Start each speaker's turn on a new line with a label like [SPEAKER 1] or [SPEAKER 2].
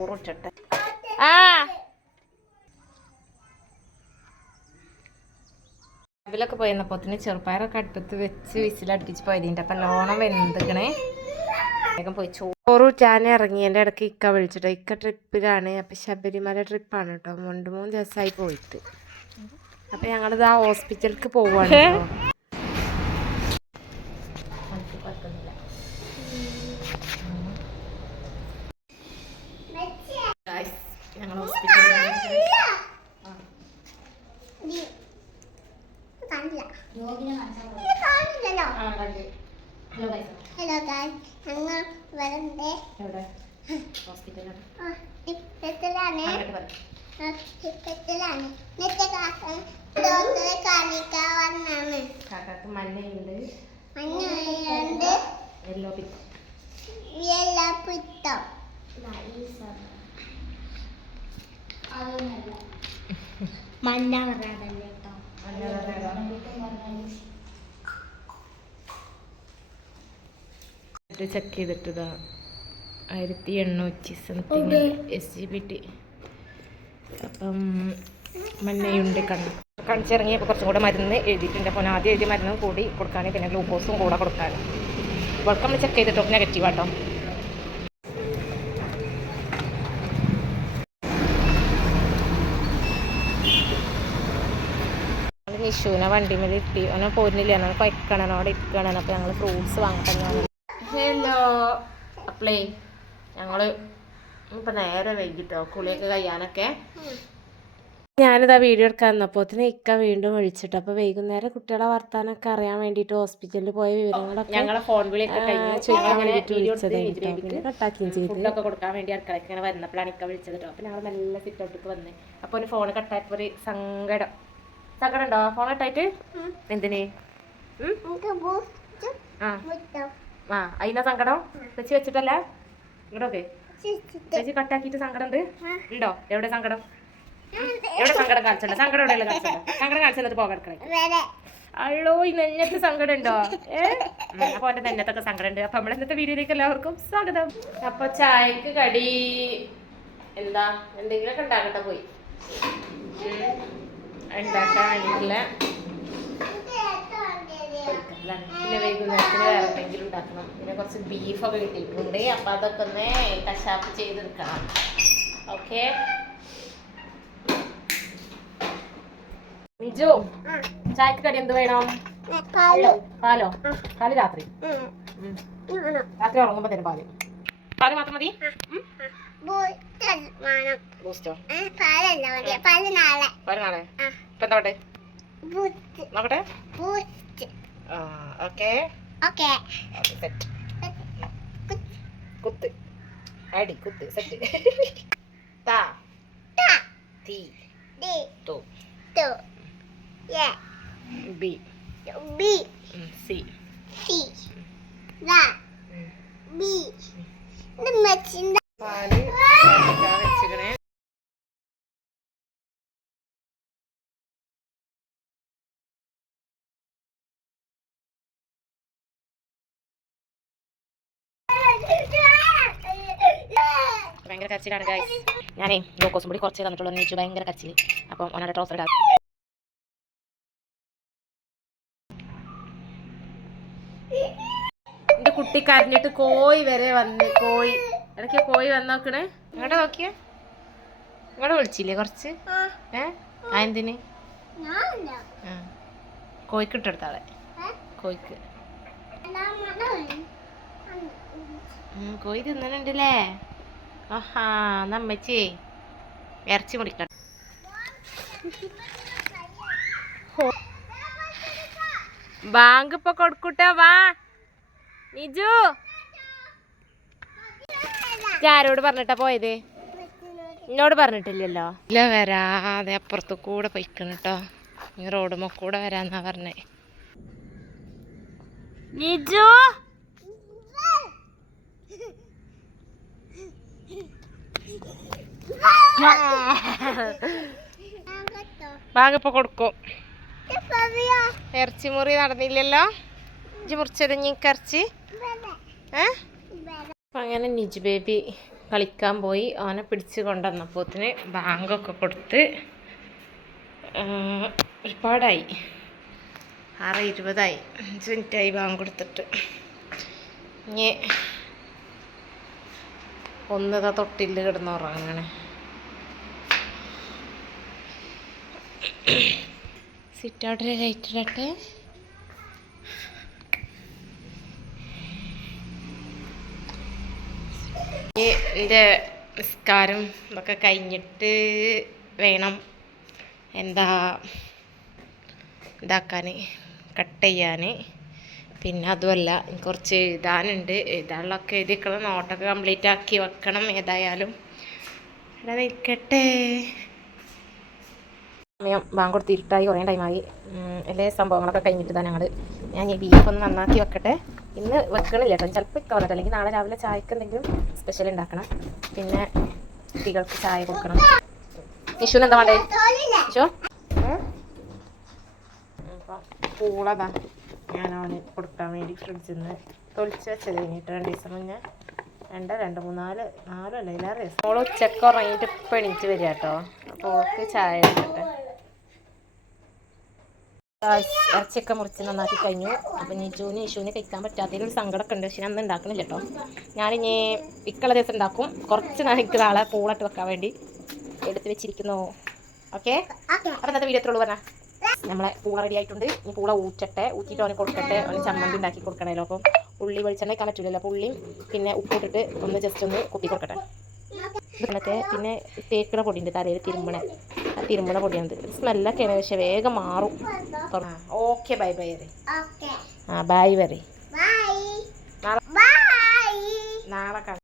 [SPEAKER 1] ചോറിട്ടെ ആ. ഇതിലൊക്കെ പോയിരുന്നപ്പോത്തിന് ചെറുപ്പയറൊക്കെ അടുപ്പത്ത് വെച്ച് വിസിലടുപ്പിച്ച് പോയതിന്റെ അപ്പം ലോണം വെന്തിക്കണേ. വേഗം പോയി ചോറ് ഞാൻ ഇറങ്ങി എന്റെ ഇടയ്ക്ക് ഇക്ക വിളിച്ചിട്ടോ. ഇക്ക ട്രിപ്പിലാണ്. അപ്പം ശബരിമല ട്രിപ്പാണ് കേട്ടോ രണ്ട് മൂന്ന് ദിവസമായി പോയിട്ട്. അപ്പം ഞങ്ങളിത് ആ ഹോസ്പിറ്റലിലേക്ക് പോവാണ് കേട്ടോ. Guys, ഞങ്ങൾ ഹോസ്പിറ്റലിലാണ്
[SPEAKER 2] ഹലോ ഗായ്സ് ഞങ്ങൾ വരണ്ടേ
[SPEAKER 1] എവിടെ? ഹോസ്പിറ്റലാണ്
[SPEAKER 2] ഇപ്പത്തിലാണ്
[SPEAKER 1] അങ്ങോട്ട് പറ
[SPEAKER 2] ഇപ്പത്തിലാണ് ഇന്നത്തെ കാക്ക ഡോക്ടറെ കാണിക്കാൻ വന്നാണ്.
[SPEAKER 1] കാക്കാക്ക് മഞ്ഞയുണ്ട്.
[SPEAKER 2] മഞ്ഞുണ്ട്
[SPEAKER 1] യെല്ലോ
[SPEAKER 2] പിത്തം. മഞ്ഞ പറയാതല്ലേ കേട്ടോ
[SPEAKER 1] ചെക്ക് ചെയ്തിട്ടതാ. ആയിരത്തി എണ്ണൂറ്റി something S G B T അപ്പം മഞ്ഞയുണ്ട് കണ്ണു. കാണിച്ചിറങ്ങിയപ്പോൾ കുറച്ചും കൂടെ മരുന്ന് എഴുതിയിട്ടുണ്ട്. അപ്പോൾ ആദ്യം എഴുതിയ മരുന്നും കൂടി കൊടുക്കാൻ പിന്നെ ഗ്ലൂക്കോസും കൂടെ കൊടുക്കാൻ ഇവൾക്ക് നമ്മൾ ചെക്ക് ചെയ്തിട്ടോ? നെഗറ്റീവ് ആട്ടോ? നിഷുവിനെ വണ്ടിമേൽ ഇട്ടി അവനെ പോരുന്നില്ല. അവനെ കൊയ്ക്കണം അവിടെ ഇരിക്കണം അപ്പോൾ ഞങ്ങൾ ഫ്രൂട്ട്സ് വാങ്ങട്ടെ ഹലോ അപ്ലേ ഞങ്ങൾ ഇപ്പം നേരെ വൈകിട്ടോ? കുളിയൊക്കെ കഴിയാനൊക്കെ? ഞാനിതാ വീഡിയോ എടുക്കാൻ വന്നപ്പോത്തിന് ഇക്ക വീണ്ടും വിളിച്ചിട്ട് അപ്പോൾ വൈകുന്നേരം കുട്ടികളെ വർത്താനൊക്കെ അറിയാൻ വേണ്ടിയിട്ട് ഹോസ്പിറ്റലിൽ പോയ വിവരങ്ങളൊക്കെ
[SPEAKER 3] ഞങ്ങളെ ഫോൺ
[SPEAKER 1] ചോദിക്കാൻ വേണ്ടിയിട്ട് കട്ടാക്കുകയും ചെയ്ത്.
[SPEAKER 3] ഫുഡൊക്കെ കൊടുക്കാൻ വേണ്ടി അടുക്കളയ്ക്ക് ഇങ്ങനെ വന്നപ്പോഴാണ് ഇക്ക വിളിച്ചത് കേട്ടോ. അപ്പോൾ ഞങ്ങൾ നല്ല സിറ്റൗട്ടിക്ക് വന്ന്. അപ്പോൾ ഒരു ഫോൺ കട്ടായപ്പോൾ ഒരു സങ്കടം. സങ്കടം ഉണ്ടോ? ഫോൺ കട്ടായിട്ട്? എന്തിന്? ആ. ആ അതിനാ സങ്കടം? ചേച്ചി വെച്ചിട്ടല്ല? ഇങ്ങോട്ടൊക്കെ ചേച്ചി കട്ടാക്കിയിട്ട് സങ്കടം ഉണ്ട് ഉണ്ടോ? എവിടെ സങ്കടം? എവിടെ സങ്കടം കാണിച്ചല്ലോ സങ്കടം എവിടെയല്ല കാണിച്ചല്ലോ സങ്കടം കാണിച്ചത് പോകാൻ അള്ളോ ഈ നെഞ്ഞത്ത് സങ്കടം ഉണ്ടോ അപ്പൊ എന്റെ നെഞ്ഞത്തൊക്കെ സങ്കടം ഉണ്ട് അപ്പൊ നമ്മളെ ഇന്നത്തെ വീഡിയോയിലേക്ക് എല്ലാവർക്കും സ്വാഗതം.
[SPEAKER 1] അപ്പൊ ചായക്ക് കടി എന്താ? എന്തെങ്കിലും ഉണ്ടാക്കട്ടെ പോയി. ഉണ്ടാക്കാൻ വേണ്ടിയിട്ടുള്ള പിന്നെ വൈകുന്നേരത്തിന് വേറെ എന്തെങ്കിലും ഉണ്ടാക്കണം. പിന്നെ കുറച്ച് ബീഫൊക്കെ കിട്ടിയിട്ടുണ്ട്. അപ്പൊ അതൊക്കെ ഒന്ന് കശാപ്പ് ചെയ്തെടുക്കണം. ഓക്കെ
[SPEAKER 3] നിജു ചായക്ക് കടി എന്ത് വേണം?
[SPEAKER 2] പാലോ.
[SPEAKER 3] പാലോ? രാത്രി. രാത്രി ഉറങ്ങുമ്പോ തരും പാൽ. പാൽ മാത്രം മതി.
[SPEAKER 2] ബൂസ്റ്റ് പാൽ നാളെ.
[SPEAKER 3] പാൽ നാളെ? ഇപ്പൊ എന്താ വേണ്ടേ
[SPEAKER 2] ബൂസ്റ്റ്.
[SPEAKER 3] നോക്കട്ടെ.
[SPEAKER 2] ബൂസ്റ്റ്.
[SPEAKER 3] Okay
[SPEAKER 2] okay.
[SPEAKER 3] സെറ്റ് കുത്ത്. അടി കുത്ത് സെറ്റ് താ. തീ.
[SPEAKER 2] ദി
[SPEAKER 3] തു.
[SPEAKER 2] ടു എ
[SPEAKER 3] ബി.
[SPEAKER 2] ബി.
[SPEAKER 3] സി. ഭയങ്കര കരച്ചിലാണ് ഗൈസ് ഞാനേ ഗ്ലൂക്കോസും കൂടി കുറച്ച് തന്നിട്ടുള്ളൂ. നീച്ചു ഭയങ്കര കരച്ചിൽ അപ്പം ഓനോട് ട്രോസർ ഇടാം.
[SPEAKER 1] എന്റെ കുട്ടി കരഞ്ഞിട്ട് കോഴി വരെ വന്ന് കോഴി. ഇടയ്ക്ക് കോഴി വന്നോക്കണേ ഇങ്ങോട്ട് നോക്കിയേ? ഇങ്ങോട്ട് വിളിച്ചില്ലേ കുറച്ച്? ഏ? ആ എന്തിന്?
[SPEAKER 2] ഞാനോ
[SPEAKER 1] ആ. കോഴിക്ക് ഇട്ടെടുത്താളെ കോഴിക്ക്. ഉം, കോഴി തിന്നണുണ്ടല്ലേ? ആഹാ നമ്മച്ചേ ഇറച്ചി മുറിക്കണം. ബാങ്ക് ഇപ്പൊ കൊടുക്കൂട്ടോ വാ. നിജു. ചാരോട് ആരോട് പറഞ്ഞിട്ടാ പോയത്? എന്നോട് പറഞ്ഞിട്ടില്ലല്ലോ. ഇല്ല വരാതെ അപ്പുറത്ത് കൂടെ പൊയ്ക്കണം കേട്ടോ ഈ റോഡുമ്മ കൂടെ വരാന്നാ പറഞ്ഞേ. നിജു. ബാങ്ക് ഇപ്പൊ കൊടുക്കും. ഇറച്ചി മുറി നടന്നില്ലല്ലോ. ഇജ്ജ് മുറിച്ചത് ഇറച്ചി. ഏ? അപ്പൊ അങ്ങനെ നിജ് ബേബി കളിക്കാൻ പോയി. അവനെ പിടിച്ച് കൊണ്ടുവന്നപ്പോത്തിന് ബാങ്കൊക്കെ കൊടുത്ത് ഒരുപാടായി. ആറ് ഇരുപതായി. അഞ്ച് മിനിറ്റായി ബാങ്ക് കൊടുത്തിട്ട്. ഇനി ഒന്നതാ തൊട്ടിൽ കിടന്നുറങ്ങണേ സിറ്റൗട്ടിൽ ലൈറ്റ് ഇടട്ടെ. ഇനി എന്റെ നിസ്കാരം ഇതൊക്കെ കഴിഞ്ഞിട്ട് വേണം എന്താ ഇതാക്കാൻ കട്ട് ചെയ്യാൻ പിന്നെ അതുമല്ല കുറച്ച് എഴുതാനുണ്ട്. എഴുതാനുള്ളതൊക്കെ എഴുതിക്കണം നോട്ടൊക്കെ കംപ്ലീറ്റ് ആക്കി വെക്കണം ഏതായാലും. ഇവിടെ നിൽക്കട്ടെ. സമയം ബാങ്ക് കൊടുത്ത് ഇരുട്ടായി കുറേ ടൈമായി എല്ലാ സംഭവങ്ങളൊക്കെ കഴിഞ്ഞിട്ട് തന്നെ ഞങ്ങൾ ഞാൻ ഈ ബീഫ് ഒന്ന് നന്നാക്കി വെക്കട്ടെ. ഇന്ന് വെക്കണില്ല കേട്ടോ. ചിലപ്പോൾ ഇക്ക അല്ലെങ്കിൽ നാളെ രാവിലെ ചായക്ക് എന്തെങ്കിലും സ്പെഷ്യൽ ഉണ്ടാക്കണം. പിന്നെ കുട്ടികൾക്ക് ചായ കൊടുക്കണം. നിഷുവിന് എന്താ വേണ്ടേ? നിഷു പൂളതാ ഞാൻ അവന് കൊടുക്കാൻ വേണ്ടി ഫ്രിഡ്ജിൽ നിന്ന് തൊളിച്ച് വെച്ചത് കഴിഞ്ഞിട്ട് രണ്ട് ദിവസം മുന്നേ. രണ്ട് രണ്ട് മൂന്നാൽ നാലും അല്ല ഇല്ലാറ് ദിവസം. മോൾ ഉച്ചയ്ക്ക് ഉറങ്ങിയിട്ട് ഇപ്പം എണീറ്റ് വരിക കേട്ടോ. അപ്പോൾ ഓൾക്ക് ചായ എടുക്കട്ടെ. ഇറച്ചിയൊക്കെ മുറിച്ച് നന്നാക്കി കഴിഞ്ഞു. അപ്പം നിജുവിന് യേശുവിന് കഴിക്കാൻ പറ്റാത്തതിലൊരു സങ്കടമൊക്കെ ഉണ്ട്. പക്ഷെ ഞാൻ അന്ന് ഉണ്ടാക്കണില്ല കേട്ടോ. ഞാനിനി ഇക്കുള്ള ദിവസം ഉണ്ടാക്കും. കുറച്ച് നാളേക്ക് നാളെ പൂളിട്ട് വെക്കാൻ വേണ്ടി എടുത്ത് വെച്ചിരിക്കുന്നു. ഓക്കെ. അപ്പം ഇന്നത്തെ വീഡിയോ എത്രയുള്ളൂ പറഞ്ഞാൽ നമ്മളെ പൂള റെഡി ആയിട്ടുണ്ട്. ഈ പൂള ഊറ്റട്ടെ. ഊറ്റിട്ട് അവന് കൊടുക്കട്ടെ. അവന് ചമ്മന്തി ഉണ്ടാക്കി കൊടുക്കണമല്ലോ അപ്പം ഉള്ളി വെളിച്ചെണ്ണ വെക്കാൻ പറ്റില്ലല്ലോ അപ്പോൾ ഉള്ളിയും പിന്നെ ഉപ്പിട്ടിട്ട് ഒന്ന് ജസ്റ്റ് ഒന്ന് കുത്തി കൊടുക്കട്ടെ. ഇതിനൊക്കെ പിന്നെ തേക്കണ പൊടിയുണ്ട് തലയിൽ തിരുമ്പണ. തിരുമ്പണ പൊടിയാണ് സ്മെല്ലൊക്കെയാണ് പക്ഷെ വേഗം മാറും. ഓക്കെ ബൈ ബൈ വരെ. ആ ബൈ വരെ.
[SPEAKER 2] Bye.
[SPEAKER 1] നാളെ നാളെ കാണാം.